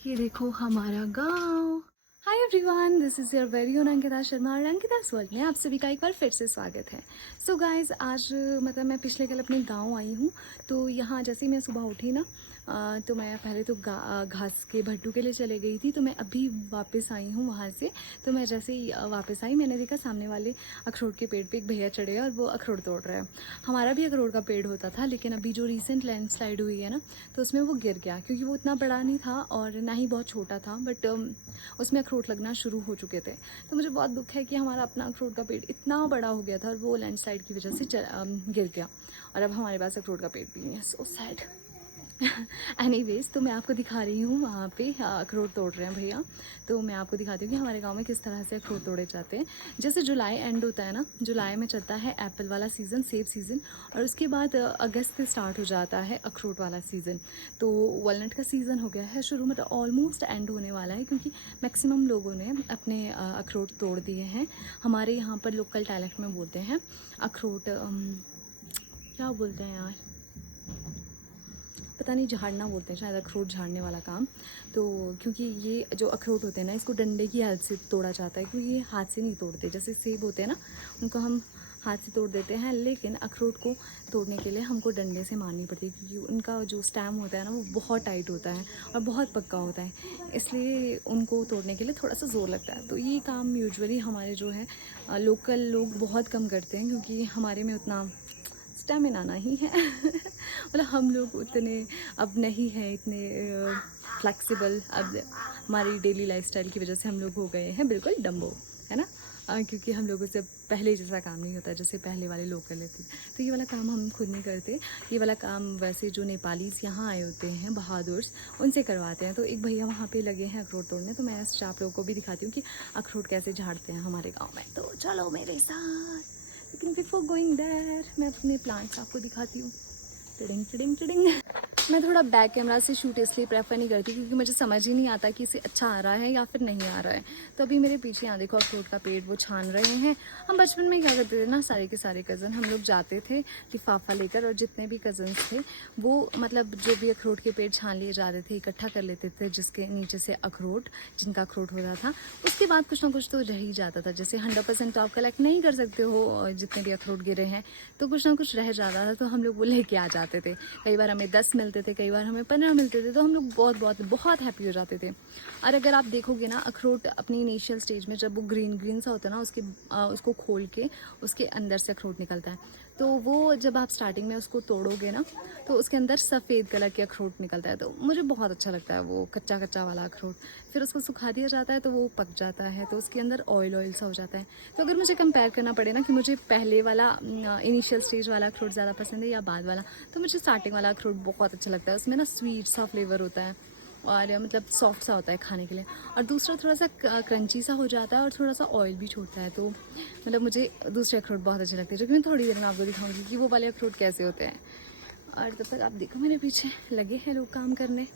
ये देखो हमारा गांव। Hi everyone, this is your very own Ankita Sharma और अंकिता's वर्ल्ड में आप सभी का एक बार फिर से स्वागत है। सो गाइज, आज मतलब मैं पिछले कल अपने गांव आई हूँ। तो यहाँ जैसे ही मैं सुबह उठी ना, तो मैं पहले तो घास के भट्टू के लिए चले गई थी। तो मैं अभी वापस आई हूँ वहाँ से। तो मैं जैसे ही वापस आई, मैंने देखा सामने वाले अखरोट के पेड़ पे एक भैया चढ़े हैं और वो अखरोट तोड़ रहे हैं। हमारा भी अखरोट का पेड़ होता था, लेकिन अभी जो रिसेंट लैंडस्लाइड हुई है ना, तो उसमें वो गिर गया, क्योंकि वो इतना बड़ा नहीं था और ना ही बहुत छोटा था, बट उसमें अखरोट लगना शुरू हो चुके थे। तो मुझे बहुत दुख है कि हमारा अपना अखरोट का पेड़ इतना बड़ा हो गया था और वो लैंडस्लाइड की वजह से गिर गया, और अब हमारे पास अखरोट का पेड़ भी नहीं है। So sad. एनीवेज, तो मैं आपको दिखा रही हूँ वहाँ पे अखरोट तोड़ रहे हैं भैया। तो मैं आपको दिखाती हूँ कि हमारे गांव में किस तरह से अखरोट तोड़े जाते हैं। जैसे जुलाई एंड होता है ना, जुलाई में चलता है एप्पल वाला सीज़न, सेब सीज़न, और उसके बाद अगस्त से स्टार्ट हो जाता है अखरोट वाला सीज़न। तो वॉलनट का सीज़न हो गया है शुरू, मतलब ऑलमोस्ट एंड होने वाला है, क्योंकि मैक्सिमम लोगों ने अपने अखरोट तोड़ दिए हैं। हमारे यहाँ पर लोकल डायलेक्ट में बोलते हैं अखरोट, क्या बोलते हैं यार, पता नहीं, झाड़ना बोलते हैं शायद, अखरोट झाड़ने वाला काम। तो क्योंकि ये जो अखरोट होते हैं ना, इसको डंडे की हेल्प से तोड़ा जाता है, क्योंकि ये हाथ से नहीं तोड़ते। जैसे सेब होते हैं ना, उनको हम हाथ से तोड़ देते हैं, लेकिन अखरोट को तोड़ने के लिए हमको डंडे से मारनी पड़ती है, क्योंकि उनका जो स्टैम होता है ना, वो बहुत टाइट होता है और बहुत पक्का होता है, इसलिए उनको तोड़ने के लिए थोड़ा सा ज़ोर लगता है। तो ये काम यूजुअली हमारे जो है लोकल लोग बहुत कम करते हैं, क्योंकि हमारे में उतना स्टेमिना नहीं है। मतलब हम लोग उतने अब नहीं हैं, इतने फ्लेक्सिबल। अब हमारी डेली लाइफस्टाइल की वजह से हम लोग हो गए हैं बिल्कुल डम्बो, है ना। क्योंकि हम लोगों से पहले जैसा काम नहीं होता जैसे पहले वाले लोग कर लेते। तो ये वाला काम हम खुद नहीं करते। ये वाला काम वैसे जो नेपालीज यहाँ आए होते हैं, बहादुर्स, उनसे करवाते हैं। तो एक भैया वहाँ पे लगे हैं अखरोट तोड़ने, तो मैं आप लोगों को भी दिखाती हूँ कि अखरोट कैसे झाड़ते हैं हमारे गाँव में। तो चलो मेरे साथ। लेकिन बिफोर गोइंग देयर, मैं अपने प्लांट्स आपको दिखाती हूँ। Tiding tiding tiding. मैं थोड़ा बैक कैमरा से शूट इसलिए प्रेफर नहीं करती, क्योंकि मुझे समझ ही नहीं आता कि इसे अच्छा आ रहा है या फिर नहीं आ रहा है। तो अभी मेरे पीछे यहाँ देखो अखरोट का पेड़ वो छान रहे हैं। हम बचपन में क्या करते थे ना, सारे के सारे कज़न हम लोग जाते थे लिफाफा लेकर, और जितने भी कज़न्स थे वो मतलब जो भी अखरोट के पेड़ छान लिए जाते थे, इकट्ठा कर लेते थे, जिसके नीचे से अखरोट, जिनका अखरोट होता था, उसके बाद कुछ ना कुछ तो रह ही जाता था। जैसे 100% तो आप कलेक्ट नहीं कर सकते हो जितने भी अखरोट गिरे हैं, तो कुछ ना कुछ रह जाता था, तो हम लोग वो लेके आ जाते थे। कई बार हमें 10 मिलते थे, कई बार हमें 15 मिलते थे, तो हम लोग बहुत बहुत बहुत हैप्पी हो जाते थे। और अगर आप देखोगे ना, अखरोट अपनी इनिशियल स्टेज में जब वो ग्रीन ग्रीन सा होता है ना, उसको खोल के उसके अंदर से अखरोट निकलता है। तो वो जब आप स्टार्टिंग में उसको तोड़ोगे ना, तो उसके अंदर सफ़ेद कलर के अखरोट निकलता है। तो मुझे बहुत अच्छा लगता है वो कच्चा कच्चा वाला अखरोट। फिर उसको सुखा दिया जाता है तो वो पक जाता है, तो उसके अंदर ऑयल ऑयल सा हो जाता है। तो अगर मुझे कंपेयर करना पड़े ना कि मुझे पहले वाला इनिशियल स्टेज वाला अखरोट ज़्यादा पसंद है या बाद वाला, तो मुझे स्टार्टिंग वाला अखरोट बहुत अच्छा लगता है। उसमें ना स्वीट सा फ्लेवर होता है और मतलब सॉफ्ट सा होता है खाने के लिए। और दूसरा थोड़ा सा क्रंची सा हो जाता है और थोड़ा सा ऑयल भी छोड़ता है। तो मतलब मुझे दूसरे अखरोट बहुत अच्छे लगते हैं, जो कि मैं थोड़ी देर में आपको दिखाऊंगी कि वो वाले अखरोट कैसे होते हैं। और तब तक आप देखो मेरे पीछे लगे हैं लोग काम करने।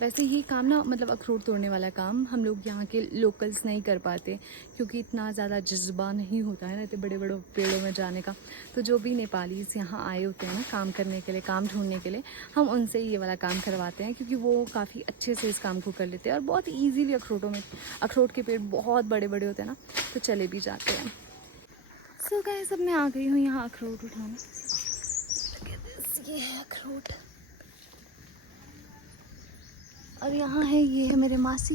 वैसे ये काम ना, मतलब अखरोट तोड़ने वाला काम हम लोग यहाँ के लोकल्स नहीं कर पाते, क्योंकि इतना ज़्यादा जज्बा नहीं होता है ना इतने बड़े बड़े पेड़ों में जाने का। तो जो भी नेपालीज यहाँ आए होते हैं ना काम करने के लिए, काम ढूंढने के लिए, हम उनसे ये वाला काम करवाते हैं, क्योंकि वो काफ़ी अच्छे से इस काम को कर लेते हैं और बहुत ईजीली अखरोट के पेड़ बहुत बड़े बड़े होते हैं ना, तो चले भी जाते हैं। सो गाइस, अब मैं आ गई हूँ यहाँ अखरोट उठाने। ये है अखरोट, और यहाँ है, ये है मेरे मासी,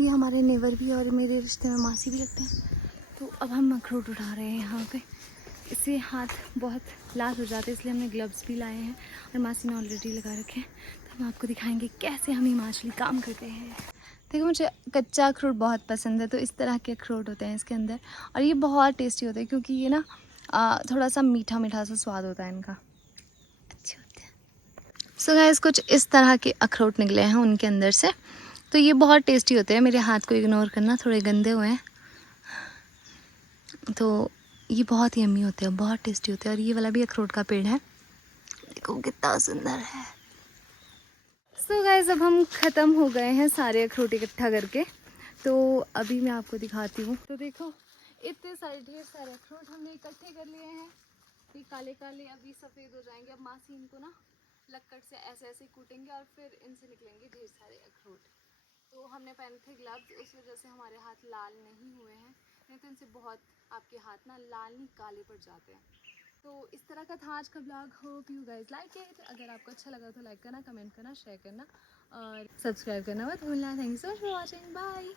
ये हमारे नेवर भी और मेरे रिश्ते में मासी भी लगते हैं। तो अब हम अखरोट उठा रहे हैं यहाँ पे। इससे हाथ बहुत लाल हो जाते हैं, इसलिए हमने ग्लव्स भी लाए हैं और मासी ने ऑलरेडी लगा रखे हैं। तो हम आपको दिखाएंगे कैसे हम हिमाचली काम करते हैं। देखो, मुझे कच्चा अखरोट बहुत पसंद है, तो इस तरह के अखरोट होते हैं इसके अंदर, और ये बहुत टेस्टी होते हैं, क्योंकि ये ना थोड़ा सा मीठा मीठा सा स्वाद होता है इनका, अच्छे होते हैं। सो गाइस, कुछ इस तरह के अखरोट निकले हैं उनके अंदर से। तो ये बहुत टेस्टी होते हैं। मेरे हाथ को इग्नोर करना, थोड़े गंदे हुए हैं। तो ये बहुत यम्मी होते हैं, बहुत टेस्टी होते हैं। और ये वाला भी अखरोट का पेड़ है, देखो कितना सुंदर है। सो गाइस, अब हम ख़त्म हो गए हैं सारे अखरोट इकट्ठा करके। तो अभी मैं आपको दिखाती हूँ। तो देखो, इतने सारे ढेर सारे अखरोट हमने इकट्ठे कर लिए हैं। ये काले काले अभी सफ़ेद हो जाएंगे। अब मासी इनको ना लक्कड़ से ऐसे ऐसे कूटेंगे और फिर इनसे निकलेंगे ढेर सारे अखरोट। हमने पहने थे ग्लव्स, उस वजह से हमारे हाथ लाल नहीं हुए हैं, नहीं तो इनसे बहुत आपके हाथ ना लाल नहीं काले पड़ जाते हैं। तो इस तरह का था आज का blog. Hope you guys like it. अगर आपको अच्छा लगा तो लाइक करना, कमेंट करना, शेयर करना और सब्सक्राइब करना मत भूलना। Thank you so much for watching. Bye.